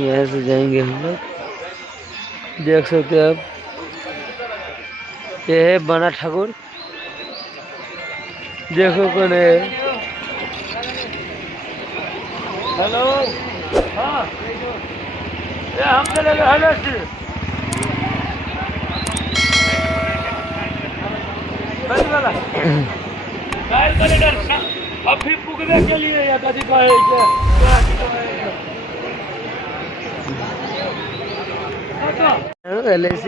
यहाँ से जाएंगे हम लोग। देख सकते हैं आप, ये है बना ठाकुर। देखो कौन है। हेलो, हाँ हम चलेंगे। हेलो अभी पुगने के लिए या कभी LIC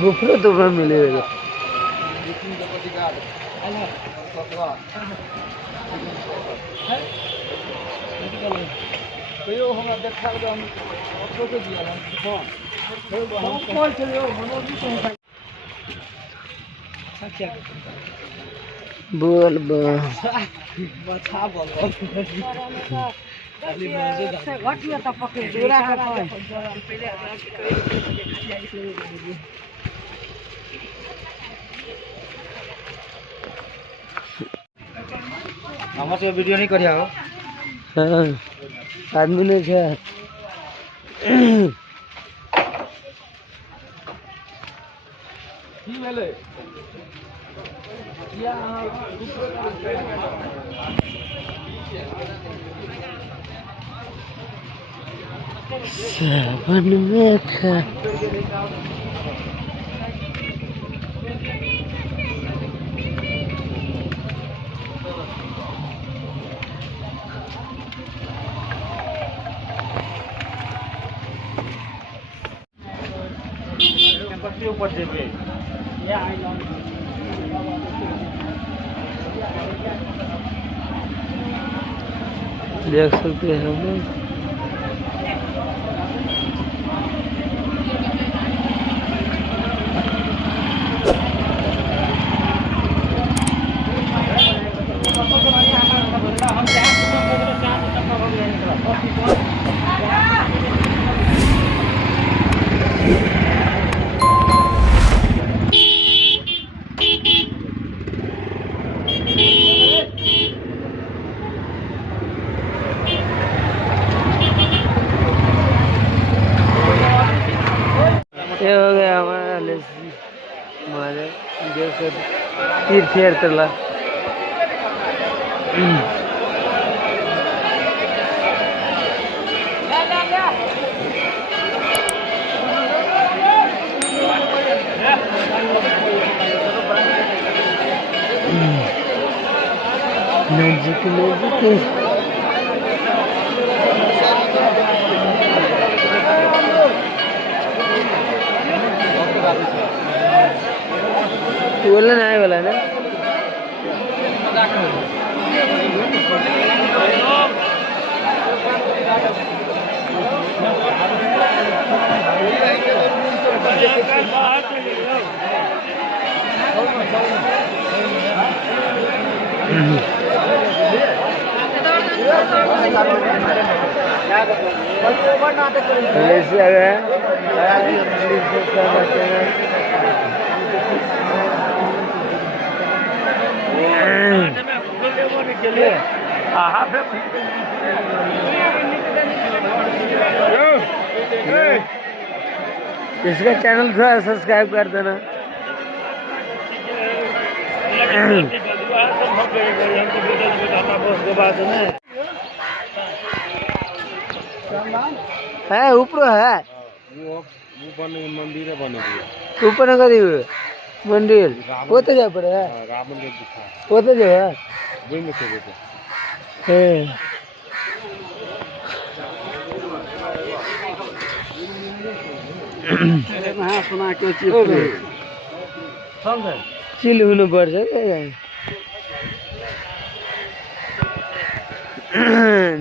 बुफे तो मिलेगा। बोल हमारे वीडियो नहीं करिया हो। हाँ, आदमी नहीं है। सावन में खा देख सकते हैं हम लोग। ये हो गया हमारा हमारे जैसे तीर्थ यात्रा। नजदीक बोलना नहीं वाला ना। ऐसे आ गया इसका चैनल थोड़ा सब्सक्राइब कर देना। है ऊपर है मंदिर बने ऊपर कदी मंदिर वो तो जा पड़े है वो तो जो है सुना के चिल हुनु पर्छ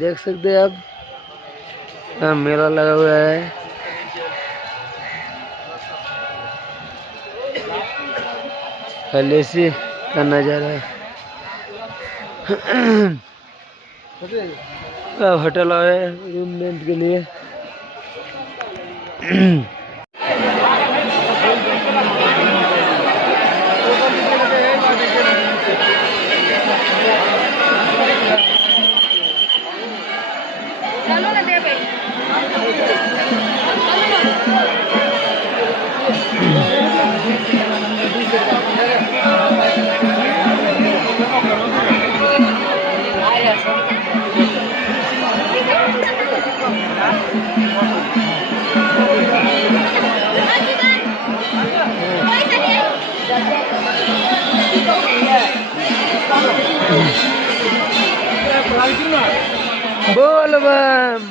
देख सकते हैं आप यहाँ मेला लगा हुआ है। हलेसी का नजारा है। होटल है रूम रेंट के लिए। बोल बम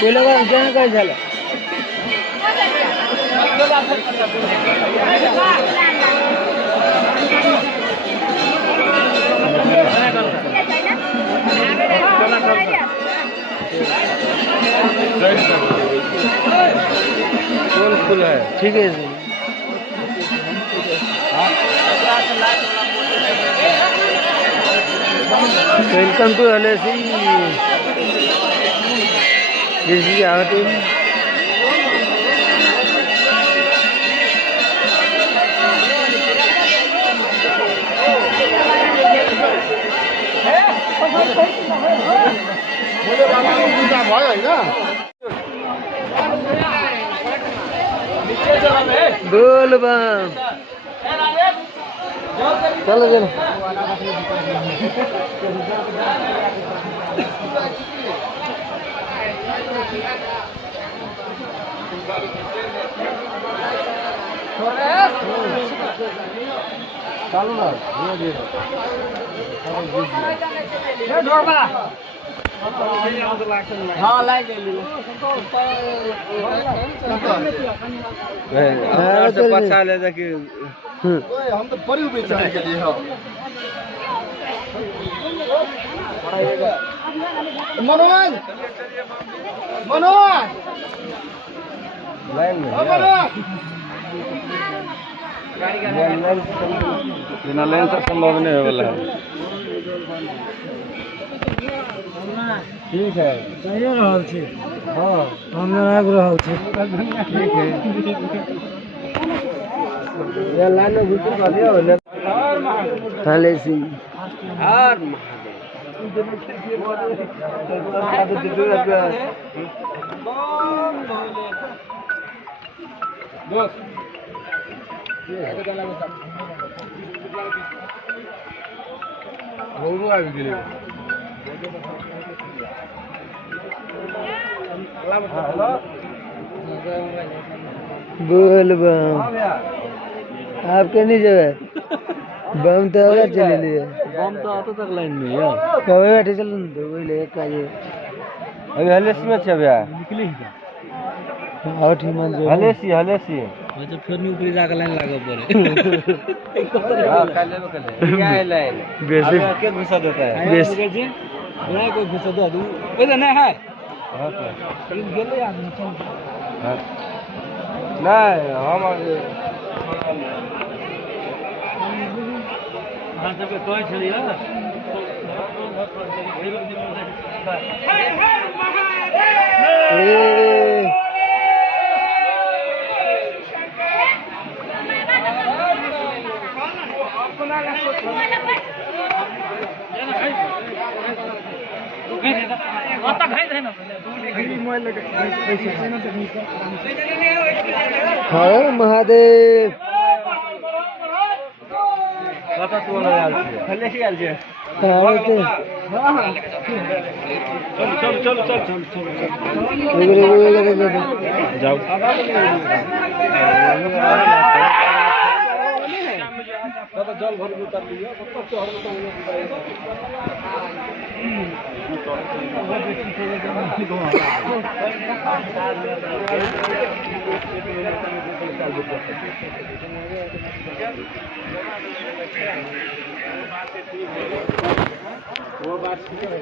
कोई लगा क्या काय झालं फुल है ठीक है। वेलकम टू हलेसी बोल बम चलो चलो चालू ना हाँ लाइक पचा ले कि हम तो बड़ी बेचने के लिए मनोज मनोज लाइन में बिना लाइन से संभव नहीं है वाला ठीक है सही रहल छी। हाँ हम आग रहल छी ठीक है ये लाइन में घुस कर दियो हलेसी और दोस्त बोल बम आपके नहीं जो है बम तो अगर चले लिए बम तो आता तक लाइन में यार कभी बैठे चल दो वही ले का ये अभी हलेसी में छे भैया निकली और ठीक मान जो हलेसी जब फिर नहीं ऊपर जाकर लाइन लगा पड़े हां काले में कले क्या है लाइन बेसिक के घुसा देता है बेसिक जी बिना कोई घुसा दो ओ नहीं है हां तो गेले यार चल हां नहीं हम हां सब कोई छलिया हर महादेव जाओ जल भर में उतर लिया मतलब शहर में वो बात ठीक है।